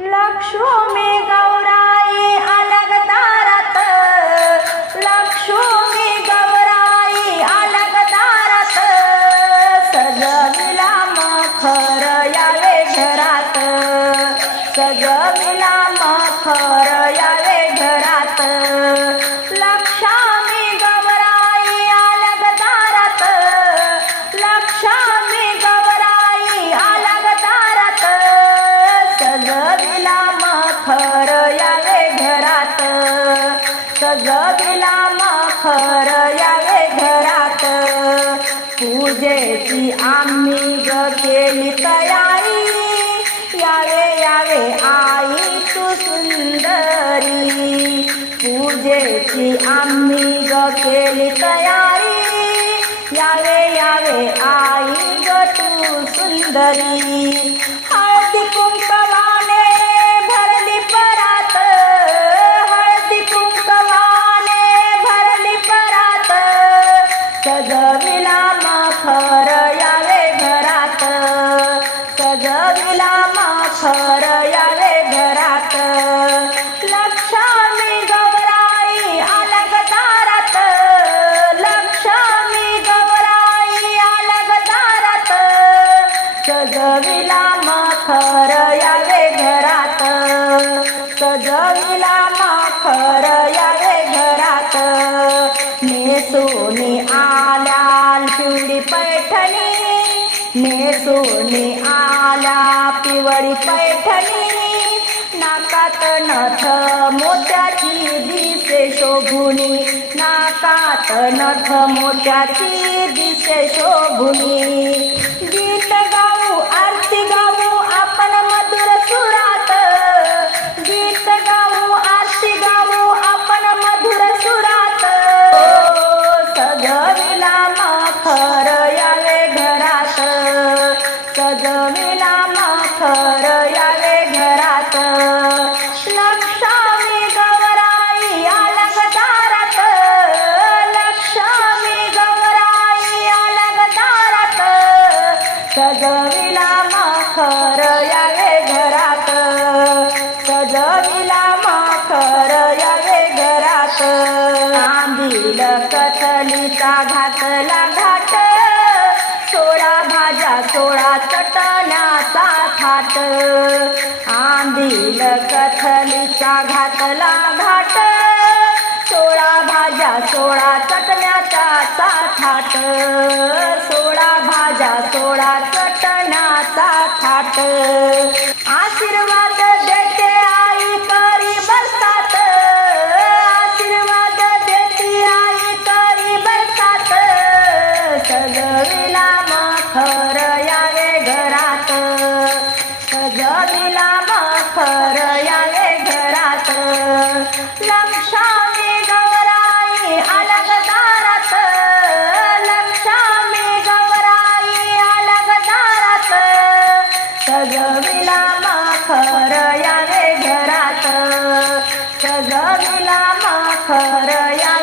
लक्ष्मी गौराई अलग दारात लक्ष्मी गौराई अलग दारात सजविला मखर यावे घरात। सजविला मखर सजविला मखर यावे घरात. पूजेची आम्ही ग केली तयारी. यावे यावे आई तू सुंदरी. पूजेची आम्ही ग केली तयारी. यावे यावे आई ग तू सुंदरी. हळदी कुंकवा सजविला माखर यावे घरात. सजविला माखर यावे घरात. लक्ष्मी गबराई अलग दारात. लक्ष्मी गबराई अलग दारात. सजविला माखर यावे घरात. सजविला माखर नेसोनी आला पिवळी पैठणी. नाकात नथ मोत्याची दिसे शोभुनी. नाकात नथ मोत्याची दिसे शोभुनी. सजविला मखर यावे घरात. सजविला मखर यावे घरात. आंबील कथलीचा घातला घाट. सोळा भाज्या सोळा चटण्याचा थाट. आंबील कथलीचा घातला घाट. सोळा भाज्या सोळा चटण्याचा थाट. थाट आशीर्वाद सजविला माखर यावे घरात. सजविला माखर यावे